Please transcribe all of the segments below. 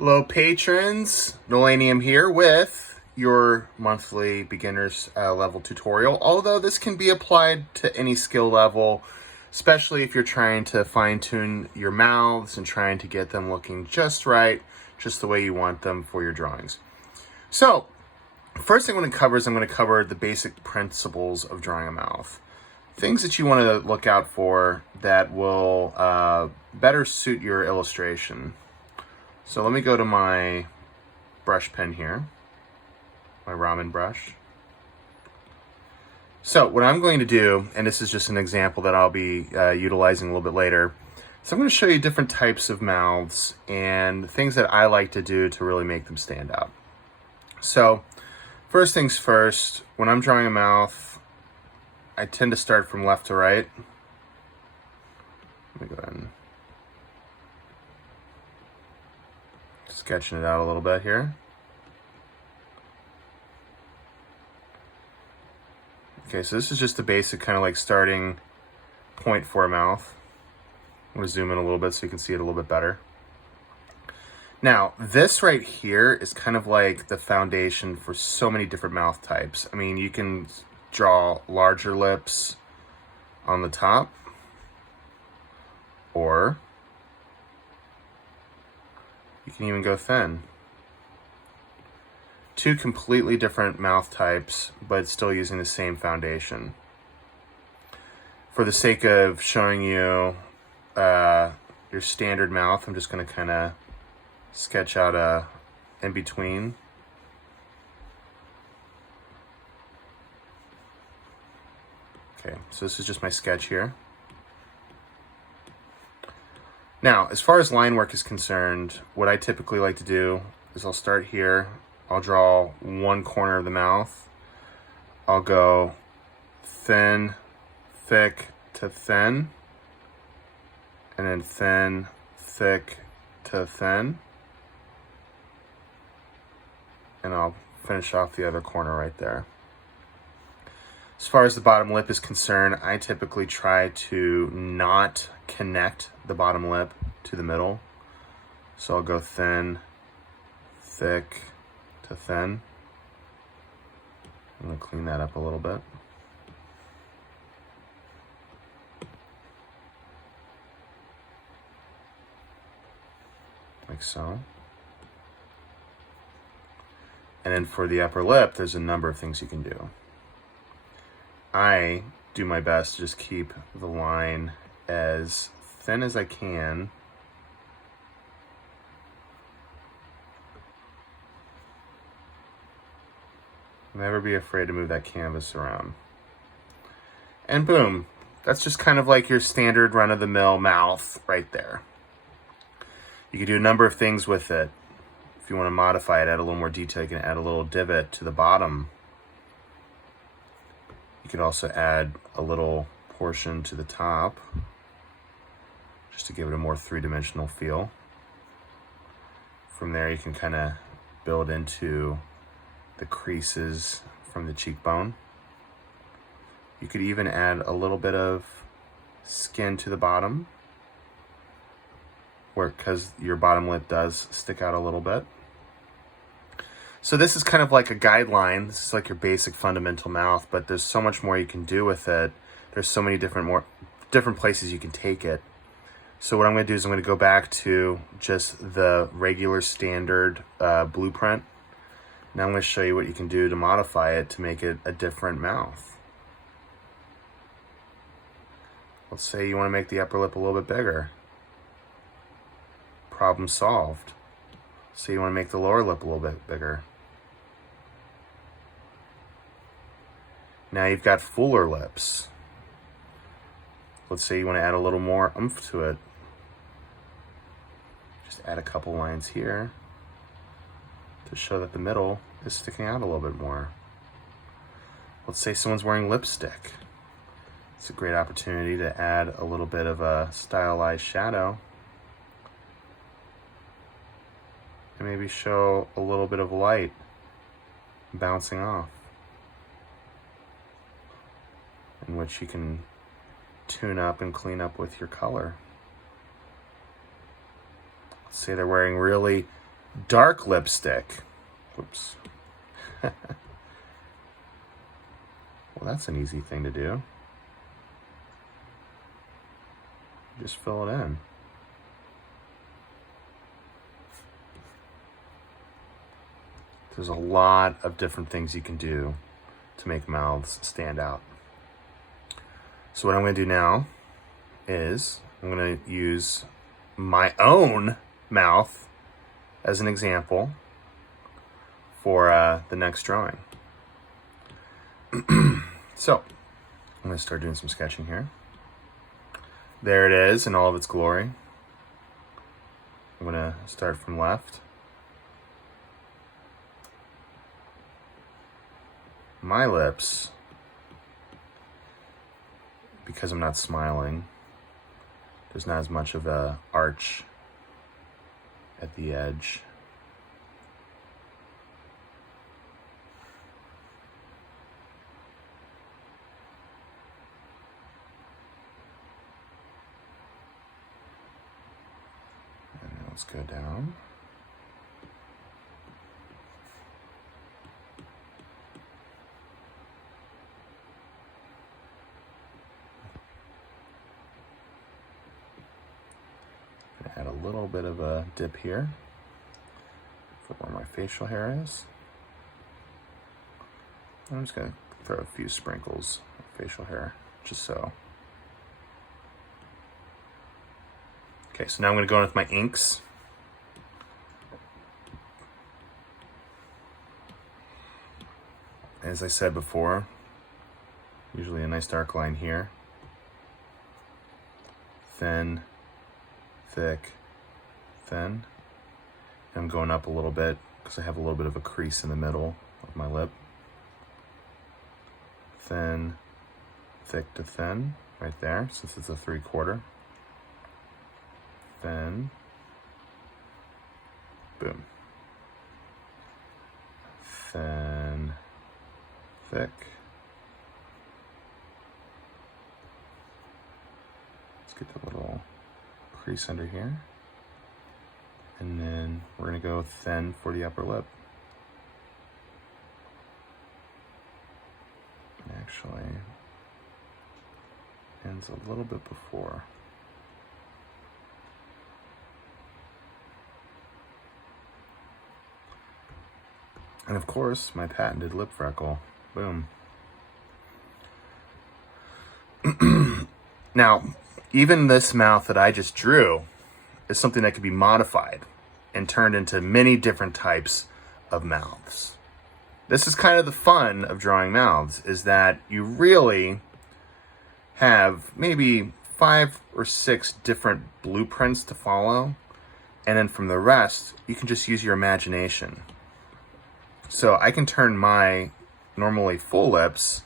Hello patrons, Nolanium here with your monthly beginners level tutorial. Although this can be applied to any skill level, especially if you're trying to fine tune your mouths and trying to get them looking just right, just the way you want them for your drawings. So, first thing I'm going to cover is I'm going to cover the basic principles of drawing a mouth. Things that you want to look out for that will better suit your illustration. So let me go to my brush pen here, my ramen brush. So what I'm going to do, and this is just an example that I'll be utilizing a little bit later, so I'm going to show you different types of mouths and things that I like to do to really make them stand out. So first things first, when I'm drawing a mouth, I tend to start from left to right. Let me go ahead and sketching it out a little bit here. Okay, so this is just the basic kind of like starting point for a mouth. I'm going to zoom in a little bit so you can see it a little bit better. Now, this right here is kind of like the foundation for so many different mouth types. I mean, you can draw larger lips on the top, or you can even go thin. Two completely different mouth types, but still using the same foundation. For the sake of showing you your standard mouth, I'm just going to kind of sketch out a in between. Okay, so this is just my sketch here. Now, as far as line work is concerned, what I typically like to do is I'll start here. I'll draw one corner of the mouth. I'll go thin, thick to thin, and then thin, thick to thin. And I'll finish off the other corner right there. As far as the bottom lip is concerned, I typically try to not connect the bottom lip to the middle. So I'll go thin, thick to thin. I'm going to clean that up a little bit. Like so. And then for the upper lip, there's a number of things you can do. I do my best to just keep the line as thin as I can. Never be afraid to move that canvas around. And boom, that's just kind of like your standard run-of-the-mill mouth right there. You can do a number of things with it. If you want to modify it, add a little more detail, you can add a little divot to the bottom. You could also add a little portion to the top, just to give it a more three-dimensional feel. From there, you can kind of build into the creases from the cheekbone. You could even add a little bit of skin to the bottom, because your bottom lip does stick out a little bit. So this is kind of like a guideline. This is like your basic fundamental mouth, but there's so much more you can do with it. There's so many different places you can take it. So what I'm going to do is I'm going to go back to just the regular standard blueprint. Now I'm going to show you what you can do to modify it to make it a different mouth. Let's say you want to make the upper lip a little bit bigger. Problem solved. So you want to make the lower lip a little bit bigger. Now you've got fuller lips. Let's say you want to add a little more oomph to it. Just add a couple lines here to show that the middle is sticking out a little bit more. Let's say someone's wearing lipstick. It's a great opportunity to add a little bit of a stylized shadow. And maybe show a little bit of light bouncing off, in which you can tune up and clean up with your color. Let's say they're wearing really dark lipstick. Whoops. Well, that's an easy thing to do. Just fill it in. There's a lot of different things you can do to make mouths stand out. So what I'm going to do now is I'm going to use my own mouth as an example for the next drawing. So I'm going to start doing some sketching here. There it is in all of its glory. I'm going to start from left. My lips, because I'm not smiling, there's not as much of a arch at the edge. And then let's go down. Add a little bit of a dip here for where my facial hair is. I'm just going to throw a few sprinkles of facial hair, just so. Okay, so now I'm going to go in with my inks. As I said before, usually a nice dark line here. Thin, thick, thin. I'm going up a little bit because I have a little bit of a crease in the middle of my lip. Thin, thick to thin, right there, since it's a 3/4. Thin, boom. Thin, thick. Let's get the little crease under here. And then we're going to go thin for the upper lip. It actually ends a little bit before. And of course, my patented lip freckle. Boom. Now, even this mouth that I just drew is something that could be modified and turned into many different types of mouths. This is kind of the fun of drawing mouths, is that you really have maybe 5 or 6 different blueprints to follow, and then from the rest, you can just use your imagination. So I can turn my normally full lips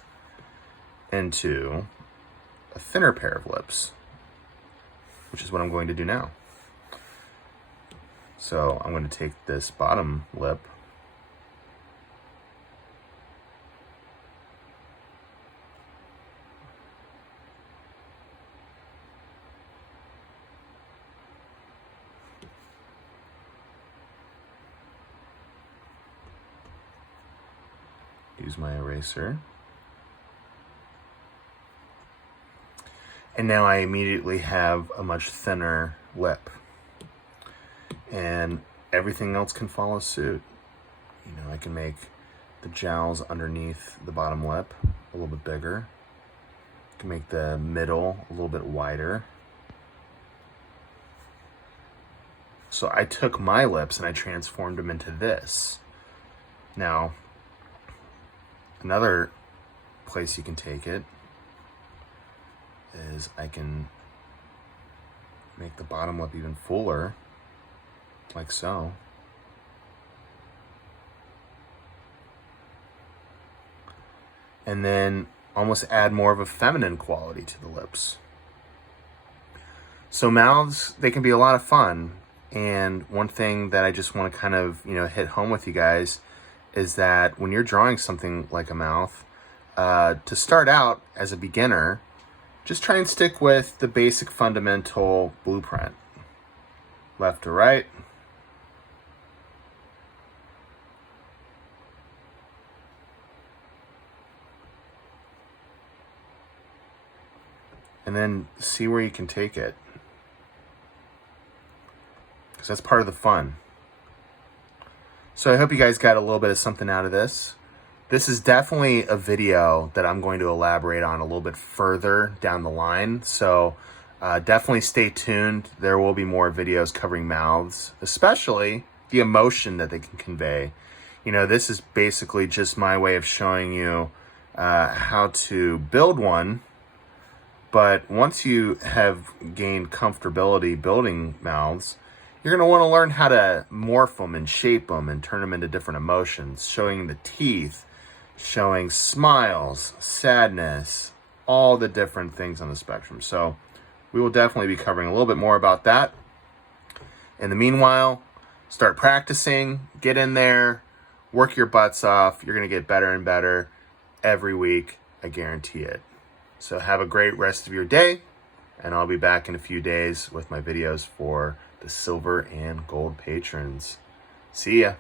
into a thinner pair of lips, which is what I'm going to do now. So I'm going to take this bottom lip use my eraser. And now I immediately have a much thinner lip. And everything else can follow suit. You know, I can make the jowls underneath the bottom lip a little bit bigger. I can make the middle a little bit wider. So I took my lips and I transformed them into this. Now, another place you can take it is I can make the bottom lip even fuller, like so. And then almost add more of a feminine quality to the lips. So mouths, they can be a lot of fun. And one thing that I just want to kind of, hit home with you guys is that when you're drawing something like a mouth, to start out as a beginner, just try and stick with the basic fundamental blueprint. Left to right, and then see where you can take it. Because that's part of the fun. So I hope you guys got a little bit of something out of this. This is definitely a video that I'm going to elaborate on a little bit further down the line. So definitely stay tuned. There will be more videos covering mouths, especially the emotion that they can convey. You know, this is basically just my way of showing you how to build one. But once you have gained comfortability building mouths, you're going to want to learn how to morph them and shape them and turn them into different emotions, showing the teeth, showing smiles, sadness, all the different things on the spectrum. So we will definitely be covering a little bit more about that. In the meanwhile, start practicing, get in there, work your butts off. You're going to get better and better every week. I guarantee it. So have a great rest of your day, and I'll be back in a few days with my videos for the silver and gold patrons. See ya.